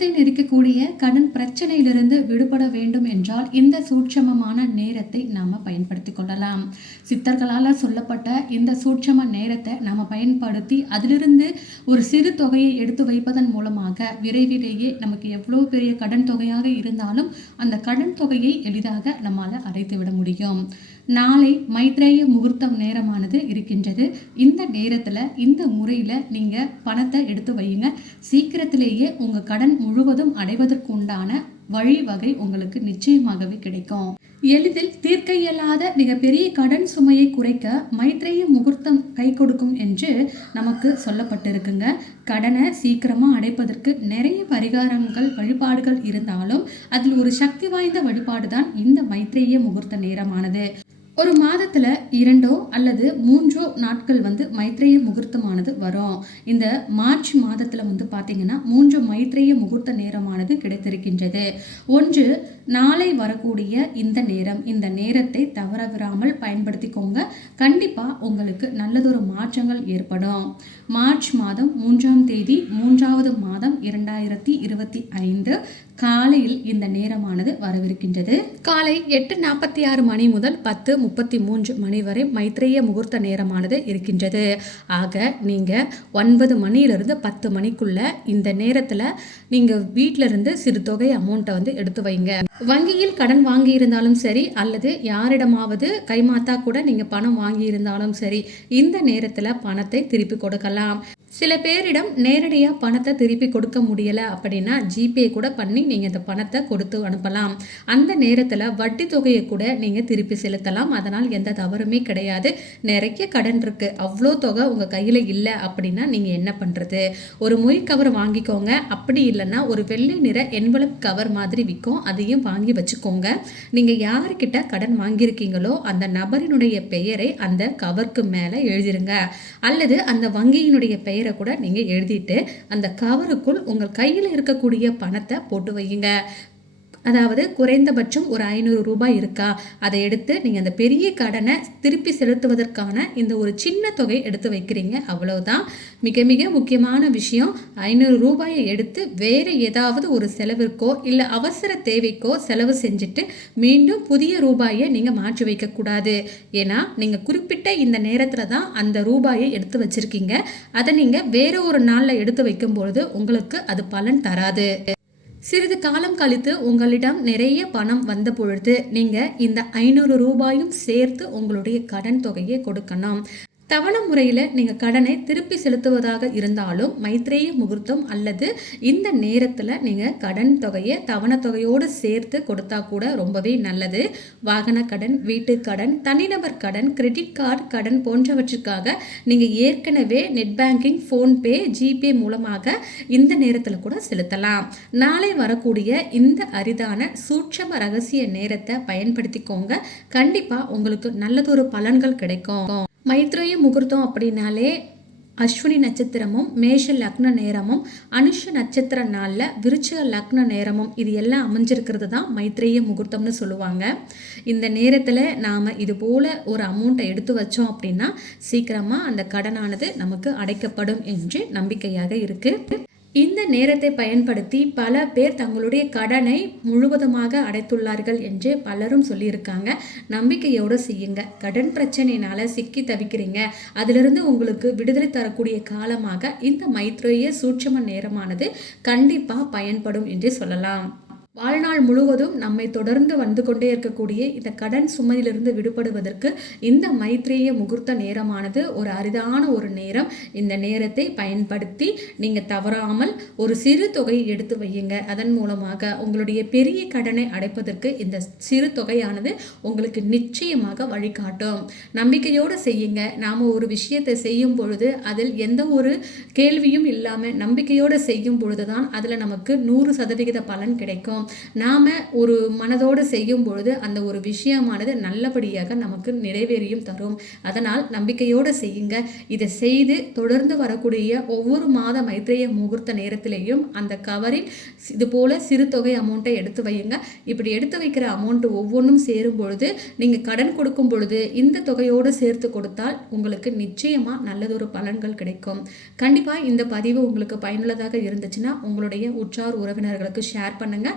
கழுத்தை நெரிக்கக்கூடிய கடன் பிரச்சனையிலிருந்து விடுபட வேண்டும் என்றால் இந்த சூட்சமமான நேரத்தை நாம் பயன்படுத்தி கொள்ளலாம். சித்தர்களால் சொல்லப்பட்ட இந்த சூட்சம நேரத்தை நாம் பயன்படுத்தி அதிலிருந்து ஒரு சிறு தொகையை எடுத்து வைப்பதன் மூலமாக விரைவிலேயே நமக்கு எவ்வளோ பெரிய கடன் தொகையாக இருந்தாலும் அந்த கடன் தொகையை எளிதாக நம்மால் அடைத்துவிட முடியும். நாளை மைத்ரேய முகூர்த்தம் நேரமானது இருக்கின்றது. இந்த நேரத்தில் இந்த முறையில் நீங்கள் பணத்தை எடுத்து வையுங்க. சீக்கிரத்திலேயே உங்கள் கடன் முழுவதும் அடைவதற்குண்டான வழிவகை உங்களுக்கு நிச்சயமாகவே கிடைக்கும். எளிதில் தீர்க்க இயலாத மிகப்பெரிய கடன் சுமையை குறைக்க மைத்ரேய முகூர்த்தம் கை கொடுக்கும் என்று நமக்கு சொல்லப்பட்டிருக்குங்க. கடனை சீக்கிரமாக அடைப்பதற்கு நிறைய பரிகாரங்கள் வழிபாடுகள் இருந்தாலும் அதில் ஒரு சக்தி வாய்ந்த வழிபாடு தான் இந்த மைத்ரேய முகூர்த்த நேரமானது. ஒரு மாதத்தில் இரண்டோ அல்லது மூன்றோ நாட்கள் வந்து மைத்ரேய முகூர்த்தமானது வரும். இந்த மார்ச் மாதத்தில் வந்து பார்த்தீங்கன்னா மூன்று மைத்ரேய முகூர்த்த நேரமானது கிடைத்திருக்கின்றது. ஒன்று நாளை வரக்கூடிய இந்த நேரம் இந்த நேரத்தை தவறவிடாமல் பயன்படுத்திக்கோங்க. கண்டிப்பாக உங்களுக்கு நல்லதொரு மாற்றங்கள் ஏற்படும். மார்ச் மாதம் மூன்றாம் தேதி மூன்றாவது மாதம் இரண்டாயிரத்தி இருபத்தி ஐந்து. காலையில் இந்த நேரமானது வரவிருக்கின்றது. காலை எட்டு நாற்பத்தி ஆறு மணி முதல் பத்து முப்பத்தி மூன்று மணி வரை மைத்ரேய முகூர்த்த நேரமானது இருக்கின்றது. ஆக நீங்கள் ஒன்பது மணியிலிருந்து பத்து மணிக்குள்ள இந்த நேரத்தில் நீங்கள் வீட்டிலிருந்து சிறு தொகை அமௌண்ட்டை வந்து எடுத்து வைங்க. வங்கியில் கடன் வாங்கியிருந்தாலும் சரி அல்லது யாரிடமாவது கைமாத்தா கூட நீங்கள் பணம் வாங்கியிருந்தாலும் சரி இந்த நேரத்தில் பணத்தை திருப்பி கொடுக்கலாம். சில பேரிடம் நேரடியாக பணத்தை திருப்பி கொடுக்க முடியலை அப்படின்னா ஜிபே கூட பண்ணி நீங்கள் இந்த பணத்தை கொடுத்து அனுப்பலாம். அந்த நேரத்தில் வட்டி தொகையை கூட நீங்கள் திருப்பி செலுத்தலாம். அதனால் எந்த தவறுமே கிடையாது. நிறைய கடன் இருக்குது அவ்வளோ தொகை உங்கள் கையில் இல்லை அப்படின்னா நீங்கள் என்ன பண்ணுறது ஒரு மொய் கவர் வாங்கிக்கோங்க. அப்படி இல்லைன்னா ஒரு வெள்ளை நிற என்வலப் கவர் மாதிரி விற்கும் அதையும் வாங்கி வச்சுக்கோங்க. நீங்கள் யார்கிட்ட கடன் வாங்கியிருக்கீங்களோ அந்த நபரினுடைய பெயரை அந்த கவருக்கு மேலே எழுதிருங்க. அல்லது அந்த வங்கியினுடைய பெயர் கூட நீங்கள் எழுதிட்டு அந்த கவருக்குள் உங்கள் கையில் இருக்கக்கூடிய பணத்தை போட்டு வையுங்க. அதாவது குறைந்தபட்சம் ஒரு ஐநூறு ரூபாய் இருக்கா? அதை எடுத்து நீங்கள் அந்த பெரிய கடனை திருப்பி செலுத்துவதற்கான இந்த ஒரு சின்ன தொகை எடுத்து வைக்கிறீங்க. அவ்வளோதான் மிக மிக முக்கியமான விஷயம் ஐநூறு ரூபாயை எடுத்து வேறு ஏதாவது ஒரு செலவிற்கோ இல்லை அவசர தேவைக்கோ செலவு செஞ்சுட்டு மீண்டும் புதிய ரூபாயை நீங்கள் மாற்றி வைக்கக்கூடாது. ஏன்னா நீங்கள் குறிப்பிட்ட இந்த நேரத்தில் தான் அந்த ரூபாயை எடுத்து வச்சுருக்கீங்க. அதை நீங்கள் வேறு ஒரு நாளில் எடுத்து வைக்கும்பொழுது உங்களுக்கு அது பலன் தராது. சிறிது காலம் கழித்து உங்களிடம் நிறைய பணம் வந்த பொழுது நீங்கள் இந்த ஐநூறு ரூபாயும் சேர்த்து உங்களுடைய கடன் தொகையை கொடுக்கணும். தவணை முறையில் நீங்கள் கடனை திருப்பி செலுத்துவதாக இருந்தாலும் மைத்ரேய முகூர்த்தம் அல்லது இந்த நேரத்தில் நீங்கள் கடன் தொகையை தவணை தொகையோடு சேர்த்து கொடுத்தா கூட ரொம்பவே நல்லது. வாகன கடன் வீட்டு கடன் தனிநபர் கடன் கிரெடிட் கார்டு கடன் போன்றவற்றுக்காக நீங்கள் ஏற்கனவே நெட் பேங்கிங் ஃபோன்பே ஜிபே மூலமாக இந்த நேரத்தில் கூட செலுத்தலாம். நாளை வரக்கூடிய இந்த அரிதான சூட்சம ரகசிய நேரத்தை பயன்படுத்திக்கோங்க. கண்டிப்பாக உங்களுக்கு நல்லதொரு பலன்கள் கிடைக்கும். மைத்ரேய முகூர்த்தம் அப்படின்னாலே அஸ்வினி நட்சத்திரமும் மேஷ லக்ன நேரமும் அனுஷ நட்சத்திர நாளில் விருச்ச லக்ன நேரமும் இது எல்லாம் அமைஞ்சிருக்கிறது தான் மைத்ரேய முகூர்த்தம்னு சொல்லுவாங்க. இந்த நேரத்தில் நாம் இது போல் ஒரு அமௌண்ட்டை எடுத்து வச்சோம் அப்படின்னா சீக்கிரமாக அந்த கடனானது நமக்கு அடைக்கப்படும் என்று நம்பிக்கையாக இருக்குது இந்த நேரத்தை பயன்படுத்தி பல பேர் தங்களுடைய கடனை முழுவதுமாக அடைத்துள்ளார்கள் என்று பலரும் சொல்லியிருக்காங்க. நம்பிக்கையோடு செய்யுங்க. கடன் பிரச்சனையினால சிக்கி தவிக்கிறீங்க. அதிலிருந்து உங்களுக்கு விடுதலை தரக்கூடிய காலமாக இந்த மைத்ரேய சூட்சம நேரமானது கண்டிப்பாக பயன்படும் என்று சொல்லலாம். வாழ்நாள் முழுவதும் நம்மை தொடர்ந்து வந்து கொண்டே இருக்கக்கூடிய இந்த கடன் சுமையிலிருந்து விடுபடுவதற்கு இந்த மைத்ரேய முகூர்த்த நேரமானது ஒரு அரிதான ஒரு நேரம். இந்த நேரத்தை பயன்படுத்தி நீங்கள் தவறாமல் ஒரு சிறு தொகையை எடுத்து வையுங்க. அதன் மூலமாக உங்களுடைய பெரிய கடனை அடைப்பதற்கு இந்த சிறு தொகையானது உங்களுக்கு நிச்சயமாக வழிகாட்டும். நம்பிக்கையோடு செய்யுங்க. நாம் ஒரு விஷயத்தை செய்யும் பொழுது அதில் எந்த ஒரு கேள்வியும் இல்லாமல் நம்பிக்கையோடு செய்யும் பொழுது தான் அதில் நமக்கு நூறு சதவிகித பலன் கிடைக்கும். நாம் ஒரு மனதோடு செய்யும் பொழுது அந்த ஒரு விஷயமானது நல்லபடியாக நமக்கு நிறைவேறியும் தரும். அதனால் நம்பிக்கையோடு செய்யுங்க. இதை செய்து தொடர்ந்து வரக்கூடிய ஒவ்வொரு மாத மைத்திரிய முகூர்த்த நேரத்திலேயும் அந்த கவரில் இது போல சிறு தொகை அமௌண்ட்டை எடுத்து வையுங்க. இப்படி எடுத்து வைக்கிற அமௌண்ட் ஒவ்வொன்றும் சேரும் பொழுது நீங்கள் கடன் கொடுக்கும் பொழுது இந்த தொகையோடு சேர்த்து கொடுத்தால் உங்களுக்கு நிச்சயமாக நல்லதொரு பலன்கள் கிடைக்கும். கண்டிப்பாக இந்த பதிவு உங்களுக்கு பயனுள்ளதாக இருந்துச்சுன்னா உங்களுடைய உற்றார் உறவினர்களுக்கு ஷேர் பண்ணுங்கள்